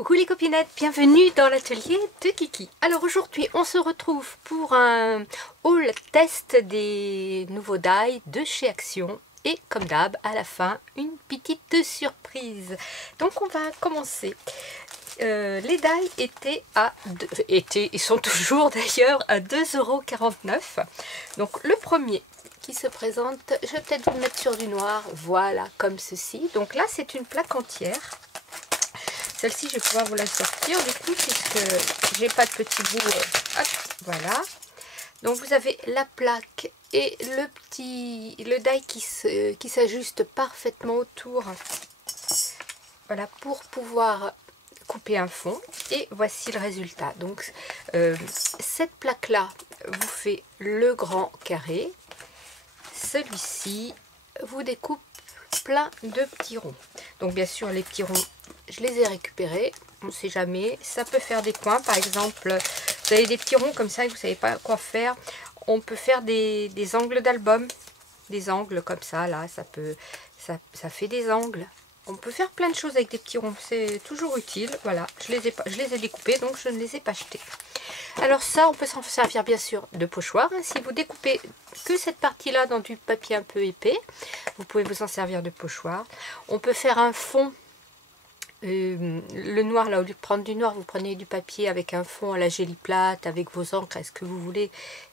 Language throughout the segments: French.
Coucou les copinettes, bienvenue dans l'atelier de Kiki. Alors aujourd'hui on se retrouve pour un haul test des nouveaux die de chez Action. Et comme d'hab, à la fin, une petite surprise. Donc on va commencer. Les die étaient à ils sont toujours d'ailleurs à 2,49 €. Donc le premier qui se présente, je vais peut-être vous le mettre sur du noir, voilà, comme ceci. Donc là c'est une plaque entière. Celle-ci, je vais pouvoir vous la sortir du coup, puisque j'ai pas de petits bouts. Hop, voilà. Donc vous avez la plaque et le die qui s'ajuste parfaitement autour. Voilà, pour pouvoir couper un fond. Et voici le résultat. Donc cette plaque-là vous fait le grand carré. Celui-ci vous découpe plein de petits ronds. Donc bien sûr les petits ronds, je les ai récupérés, on ne sait jamais, ça peut faire des coins. Par exemple, vous avez des petits ronds comme ça et vous ne savez pas quoi faire, on peut faire des angles d'album, des angles comme ça, là, ça fait des angles. On peut faire plein de choses avec des petits ronds, c'est toujours utile. Voilà, je les ai découpés, donc je ne les ai pas jetés. Alors ça, on peut s'en servir bien sûr de pochoir. Si vous découpez que cette partie-là dans du papier un peu épais, vous pouvez vous en servir de pochoir. On peut faire un fond. Le noir, là, au lieu de prendre du noir, vous prenez du papier avec un fond à la géliplate, avec vos encres, est-ce que vous voulez,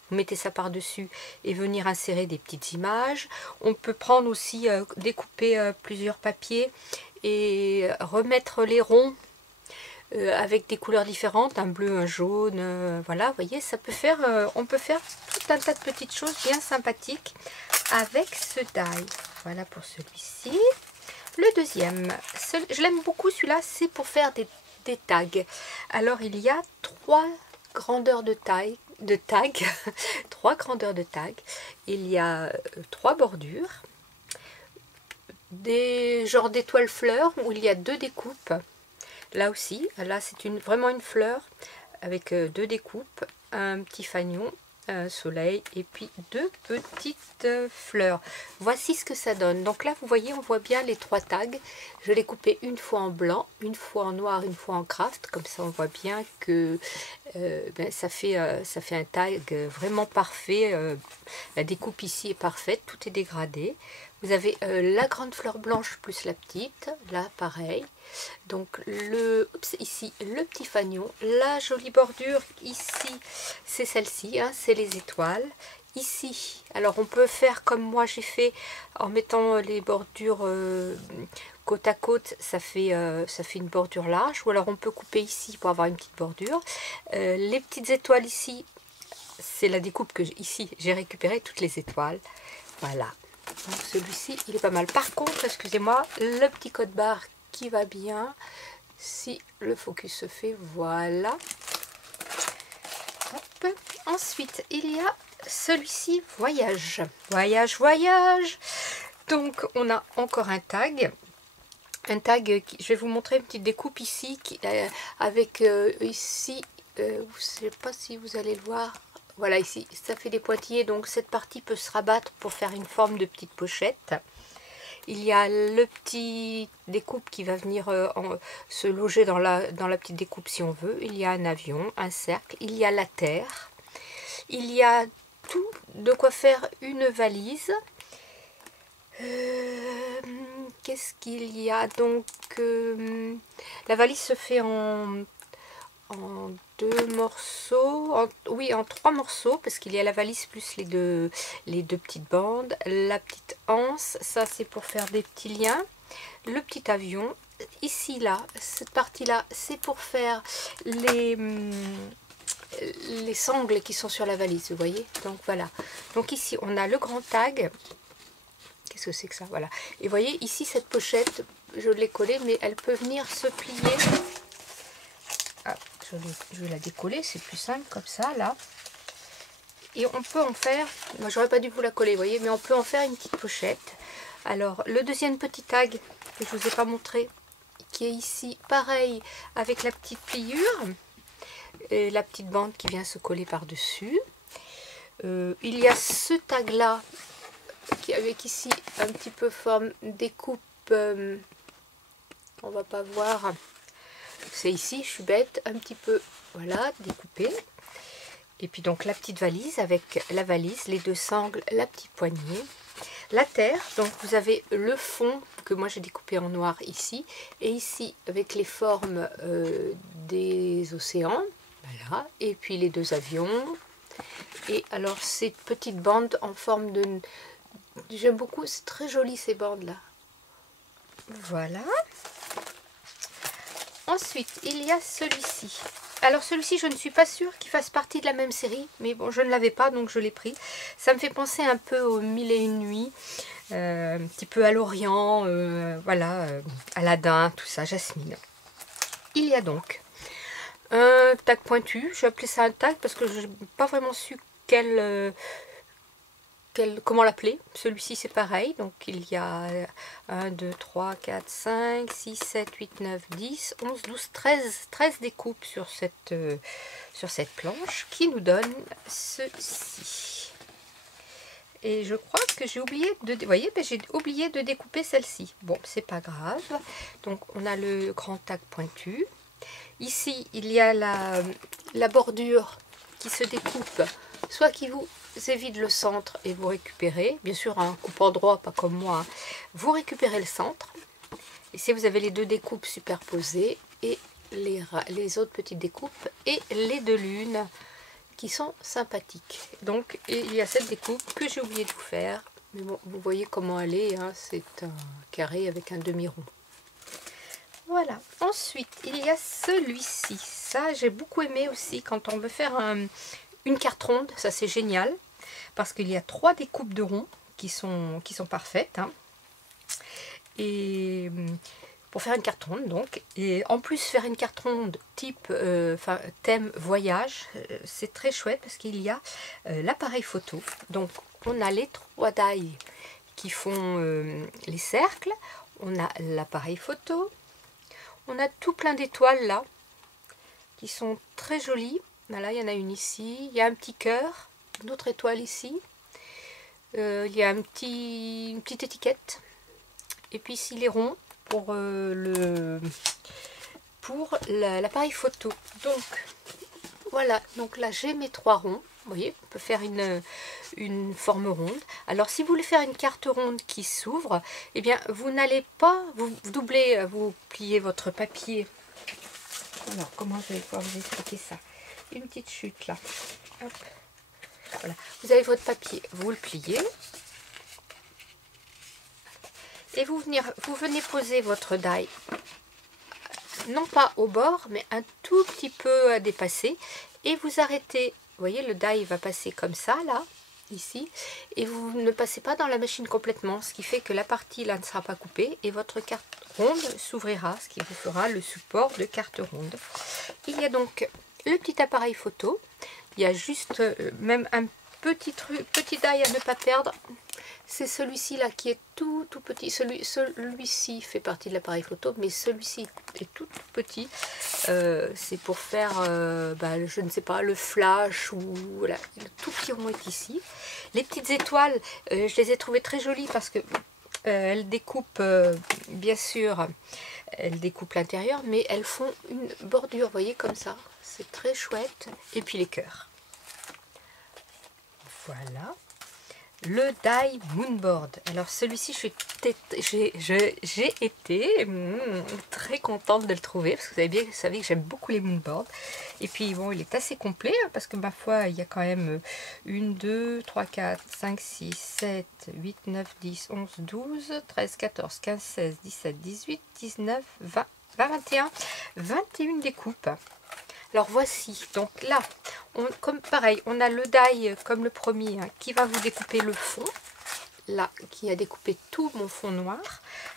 vous mettez ça par-dessus et venir insérer des petites images. On peut prendre aussi, découper plusieurs papiers et remettre les ronds avec des couleurs différentes, un bleu, un jaune, voilà, vous voyez, ça peut faire, on peut faire tout un tas de petites choses bien sympathiques avec ce die. Voilà pour celui-ci. Le deuxième, je l'aime beaucoup, celui-là, c'est pour faire des tags. Alors, il y a trois grandeurs de tags, trois grandeurs de tags. Il y a trois bordures, des genres d'étoiles fleurs où il y a deux découpes. Là aussi, là c'est vraiment une fleur avec deux découpes, un petit fanion, un soleil et puis deux petites fleurs. Voici ce que ça donne. Donc là vous voyez, on voit bien les trois tags. Je l'ai coupé une fois en blanc, une fois en noir, une fois en craft. Comme ça on voit bien que ça fait un tag vraiment parfait. La découpe ici est parfaite, tout est dégradé. Vous avez la grande fleur blanche plus la petite, là pareil. Donc ici le petit fanion, la jolie bordure ici c'est celle-ci, hein, c'est les étoiles. Ici, alors on peut faire comme moi j'ai fait en mettant les bordures côte à côte, ça fait une bordure large, ou alors on peut couper ici pour avoir une petite bordure. Les petites étoiles ici, c'est la découpe que ici j'ai récupéré toutes les étoiles, voilà. Donc celui-ci il est pas mal. Par contre, excusez-moi, le petit code barre qui va bien, si le focus se fait, voilà. Hop. Ensuite il y a celui-ci, voyage. Donc on a encore un tag qui, je vais vous montrer une petite découpe ici avec ici, je ne sais pas si vous allez le voir. Voilà, ici, ça fait des pointillés, donc cette partie peut se rabattre pour faire une forme de petite pochette. Il y a le petit découpe qui va venir se loger dans la petite découpe si on veut. Il y a un avion, un cercle, il y a la terre. Il y a tout de quoi faire une valise. Qu'est-ce qu'il y a? Donc, la valise se fait en deux morceaux, en trois morceaux, parce qu'il y a la valise plus les deux petites bandes, la petite anse, ça c'est pour faire des petits liens, le petit avion, ici là, cette partie là, c'est pour faire les sangles qui sont sur la valise, vous voyez, donc voilà. Donc ici on a le grand tag, qu'est-ce que c'est que ça, voilà, et vous voyez ici cette pochette, je l'ai collée, mais elle peut venir se plier. Je vais la décoller, c'est plus simple comme ça là. Et on peut en faire, moi j'aurais pas dû vous la coller, vous voyez, mais on peut en faire une petite pochette. Alors le deuxième petit tag que je vous ai pas montré, qui est ici, pareil, avec la petite pliure et la petite bande qui vient se coller par dessus. Il y a ce tag là qui avec ici un petit peu forme découpe, on va pas voir. c'est ici, je suis bête, un petit peu, voilà, découpé. Et puis donc la petite valise avec la valise, les deux sangles, la petite poignée. La terre, donc vous avez le fond que moi j'ai découpé en noir ici. Et ici avec les formes des océans. Voilà. Et puis les deux avions. Et alors ces petites bandes en forme de... J'aime beaucoup, c'est très joli ces bandes là. Voilà. Ensuite, il y a celui-ci. Alors celui-ci, je ne suis pas sûre qu'il fasse partie de la même série, mais bon, je ne l'avais pas, donc je l'ai pris. Ça me fait penser un peu aux Mille et une nuits, un petit peu à l'Orient, voilà, Aladdin, tout ça, Jasmine. Il y a donc un tag pointu, je vais appeler ça un tag parce que je n'ai pas vraiment su comment l'appeler. Celui-ci c'est pareil, donc il y a 1, 2, 3, 4, 5, 6, 7, 8, 9, 10, 11, 12, 13 découpes sur cette planche qui nous donne ceci. Et je crois que j'ai oublié de... Vous voyez, j'ai oublié de découper celle-ci. Bon, c'est pas grave. Donc on a le grand tag pointu. Ici, il y a la bordure qui se découpe, soit qui vous évite le centre et vous récupérez, bien sûr un coupant droit, pas comme moi, vous récupérez le centre. Ici vous avez les deux découpes superposées et les autres petites découpes et les deux lunes qui sont sympathiques. Donc il y a cette découpe que j'ai oublié de vous faire, mais bon, vous voyez comment elle est, hein, c'est un carré avec un demi-rond. Voilà, ensuite il y a celui-ci, ça j'ai beaucoup aimé aussi quand on veut faire une carte ronde, ça c'est génial, parce qu'il y a 3 découpes de ronds qui sont parfaites, hein. Et pour faire une carte ronde donc, et en plus faire une carte ronde type, thème voyage, c'est très chouette parce qu'il y a l'appareil photo, donc on a les 3 die qui font les cercles, on a l'appareil photo. On a tout plein d'étoiles là, qui sont très jolies. Voilà, il y en a une ici, il y a un petit cœur, une autre étoile ici. Il y a une petite étiquette. Et puis ici les ronds pour l'appareil photo. Donc voilà, donc là j'ai mes 3 ronds. Vous voyez, on peut faire une forme ronde. Alors si vous voulez faire une carte ronde qui s'ouvre, eh bien vous n'allez pas, vous doublez, vous pliez votre papier. Alors comment je vais pouvoir vous expliquer ça? Une petite chute là. Hop. Voilà. Vous avez votre papier, vous le pliez. Et vous venez poser votre die, non pas au bord, mais un tout petit peu à dépasser. Et vous arrêtez. Vous voyez, le die va passer comme ça, là, ici. Et vous ne passez pas dans la machine complètement, ce qui fait que la partie là ne sera pas coupée. Et votre carte ronde s'ouvrira, ce qui vous fera le support de carte ronde. Il y a donc le petit appareil photo. Il y a juste même un petit die à ne pas perdre. C'est celui-ci là qui est tout petit. Celui-ci fait partie de l'appareil photo, mais celui-ci est tout petit. C'est pour faire, je ne sais pas, le flash ou voilà, le tout petit rond est ici. Les petites étoiles, je les ai trouvées très jolies parce que elles découpent, bien sûr, elles découpent l'intérieur, mais elles font une bordure, vous voyez, comme ça. C'est très chouette. Et puis les cœurs. Voilà. Le die moonboard. Alors celui-ci, j'ai été très contente de le trouver parce que vous savez que j'aime beaucoup les moonboards. Et puis bon, il est assez complet hein, parce que ma foi, il y a quand même 1, 2, 3, 4, 5, 6, 7, 8, 9, 10, 11, 12, 13, 14, 15, 16, 17, 18, 19, 20, 21, 21 découpes. Alors voici, donc là, comme pareil, on a le die comme le premier hein, qui va vous découper le fond, là, qui a découpé tout mon fond noir.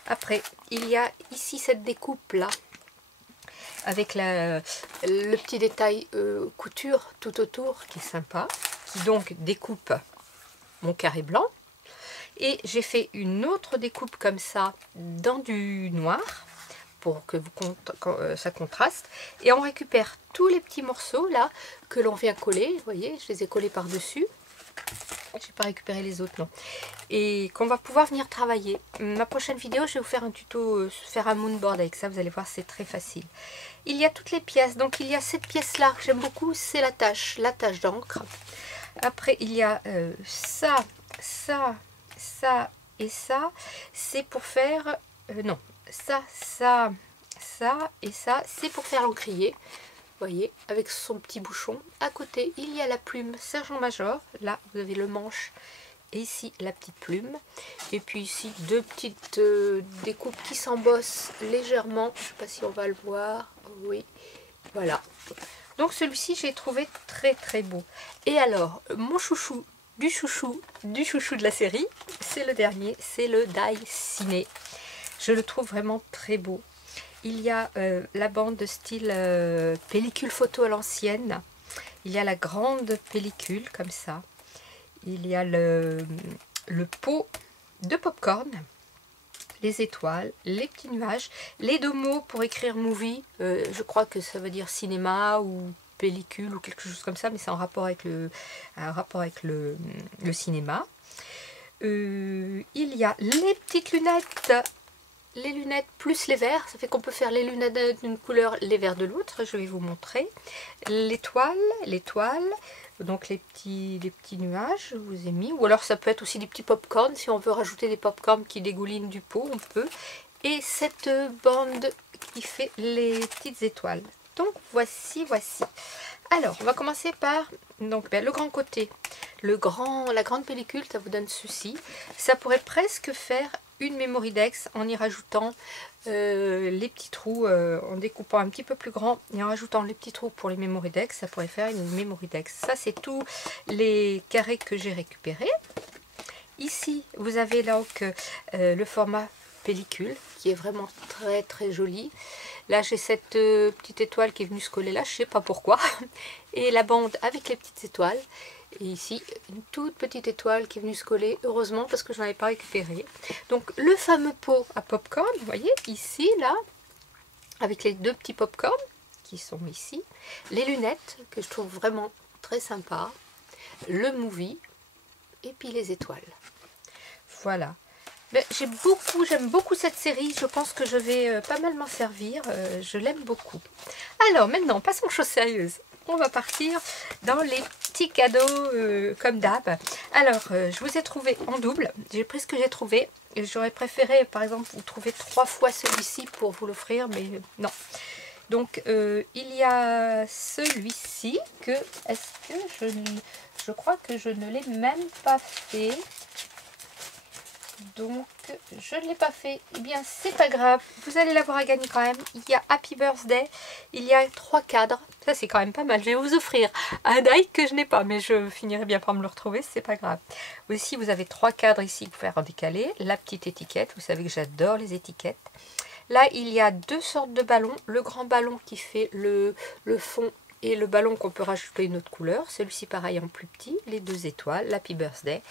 Après, il y a ici cette découpe là, avec le petit détail couture tout autour, qui est sympa, qui donc découpe mon carré blanc. Et j'ai fait une autre découpe comme ça, dans du noir, pour que ça contraste, et on récupère tous les petits morceaux là que l'on vient coller. Vous voyez, je les ai collés par dessus, J'ai pas récupéré les autres, non. Et qu'on va pouvoir venir travailler. Ma prochaine vidéo, je vais vous faire un tuto, faire un moonboard avec ça. Vous allez voir, c'est très facile. Il y a toutes les pièces. Donc, il y a cette pièce-là que j'aime beaucoup, c'est la tâche d'encre. Après, il y a ça, ça, ça et ça. C'est pour faire... non, ça, ça, ça et ça. C'est pour faire l'encrier. Vous voyez, avec son petit bouchon. À côté, il y a la plume Sergent-Major. Là, vous avez le manche. Et ici, la petite plume. Et puis ici, deux petites découpes qui s'embossent légèrement. Je ne sais pas si on va le voir. Oui, voilà. Donc celui-ci, j'ai trouvé très très beau. Et alors, mon chouchou du chouchou de la série, c'est le dernier. C'est le Die Ciné. Je le trouve vraiment très beau. Il y a la bande de style pellicule photo à l'ancienne. Il y a la grande pellicule comme ça. Il y a le pot de popcorn, les étoiles, les petits nuages, les deux mots pour écrire movie. Je crois que ça veut dire cinéma ou pellicule ou quelque chose comme ça, mais c'est en rapport avec le cinéma. Il y a les petites lunettes. Les lunettes plus les verres, ça fait qu'on peut faire les lunettes d'une couleur, les verres de l'autre. Je vais vous montrer. L'étoile, donc les petits nuages, je vous ai mis. Ou alors ça peut être aussi des petits pop-corn. Si on veut rajouter des pop-corn qui dégoulinent du pot, on peut. Et cette bande qui fait les petites étoiles. Donc voici. Alors, on va commencer par donc, le grand côté. La grande pellicule, ça vous donne ceci. Ça pourrait presque faire une Memorydex en y rajoutant les petits trous, en découpant un petit peu plus grand et en rajoutant les petits trous pour les Memorydex, ça pourrait faire une Memorydex. Ça, c'est tous les carrés que j'ai récupérés. Ici, vous avez donc le format pellicule qui est vraiment très très joli. Là, j'ai cette petite étoile qui est venue se coller là, je sais pas pourquoi. Et la bande avec les petites étoiles. Et ici, une toute petite étoile qui est venue se coller, heureusement, parce que je n'en avais pas récupéré. Donc, le fameux pot à popcorn, vous voyez, ici, là, avec les deux petits popcorn qui sont ici. Les lunettes, que je trouve vraiment très sympa. Le movie, et puis les étoiles. Voilà. J'aime beaucoup cette série, je pense que je vais pas mal m'en servir, je l'aime beaucoup. Alors maintenant, passons aux choses sérieuses. On va partir dans les petits cadeaux comme d'hab. Alors, je vous ai trouvé en double, j'ai pris ce que j'ai trouvé. J'aurais préféré par exemple vous trouver 3 fois celui-ci pour vous l'offrir, mais non. Donc il y a celui-ci que, je crois que je ne l'ai même pas fait. Donc je ne l'ai pas fait, eh bien c'est pas grave, vous allez l'avoir à gagner quand même. Il y a Happy Birthday, il y a 3 cadres, ça c'est quand même pas mal. Je vais vous offrir un die que je n'ai pas, mais je finirai bien par me le retrouver, c'est pas grave. Aussi vous avez 3 cadres ici pour faire en décalé, la petite étiquette, vous savez que j'adore les étiquettes. Là il y a 2 sortes de ballons, le grand ballon qui fait le fond et le ballon qu'on peut rajouter une autre couleur, celui-ci pareil en plus petit, les 2 étoiles, Happy Birthday.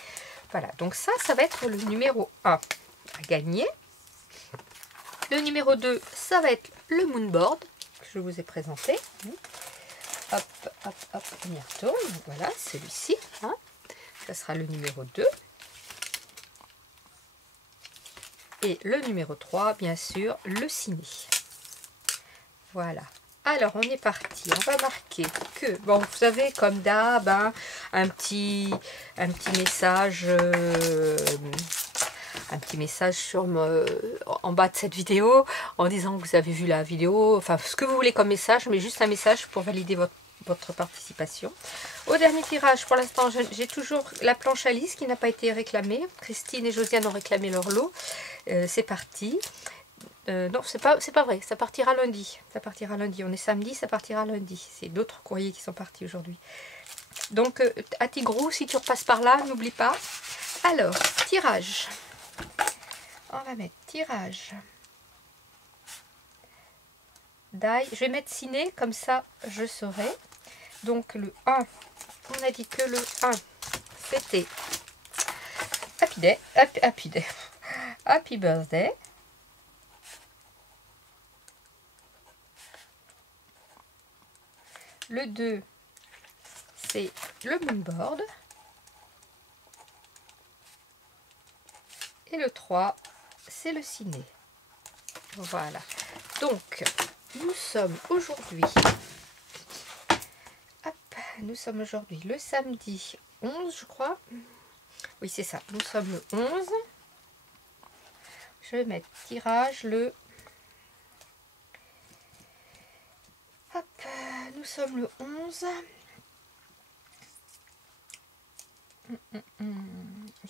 Voilà, donc ça va être le numéro 1 à gagner. Le numéro 2, ça va être le moonboard que je vous ai présenté. Hop, hop, hop, on y retourne. Voilà, celui-ci. Hein. Ça sera le numéro 2. Et le numéro 3, bien sûr, le ciné. Voilà. Alors, on est parti. On va marquer que, bon, vous savez, comme d'hab, hein, un petit message, sur en bas de cette vidéo, en disant que vous avez vu la vidéo, enfin, ce que vous voulez comme message, mais juste un message pour valider votre participation. Au dernier tirage, pour l'instant, j'ai toujours la planche Alice qui n'a pas été réclamée. Christine et Josiane ont réclamé leur lot. C'est parti. Non, c'est pas vrai, ça partira lundi. Ça partira lundi. On est samedi, ça partira lundi. C'est d'autres courriers qui sont partis aujourd'hui. Donc, à Tigrou, si tu repasses par là, n'oublie pas. Alors, tirage. On va mettre tirage. Die. Je vais mettre ciné, comme ça, je saurai. Donc, le 1, on a dit que le 1, c'était Happy Birthday. Le 2, c'est le moonboard. Et le 3, c'est le ciné. Voilà. Donc, nous sommes aujourd'hui... Nous sommes aujourd'hui le samedi 11, je crois. Oui, c'est ça. Nous sommes le 11. Je vais mettre tirage le... Hop, nous sommes le 11.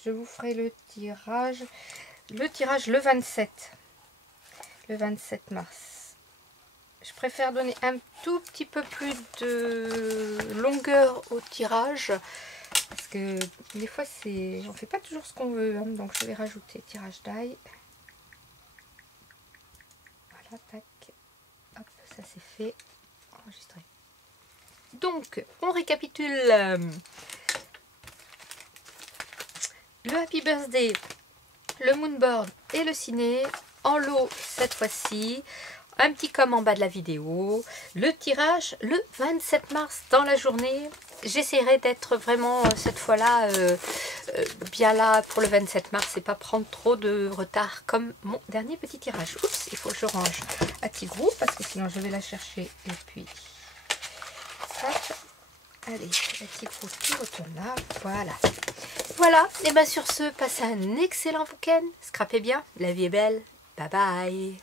Je vous ferai le tirage le 27. Le 27 mars. Je préfère donner un tout petit peu plus de longueur au tirage. Parce que des fois, on fait pas toujours ce qu'on veut. Hein, donc, je vais rajouter tirage d'ail. Voilà, tac. Hop, ça c'est fait. Enregistré. Donc, on récapitule. Le Happy Birthday, le Moonboard et le ciné. En lot cette fois-ci. Un petit comme en bas de la vidéo. Le tirage le 27 mars dans la journée. J'essaierai d'être vraiment cette fois-là bien là pour le 27 mars et pas prendre trop de retard comme mon dernier petit tirage. Oups, il faut que je range à petit groupe parce que sinon je vais la chercher et puis... Hop. Allez, la petite roue qui retourne là. Voilà. Voilà. Et bien sur ce, passez un excellent week-end. Scrapez bien. La vie est belle. Bye bye.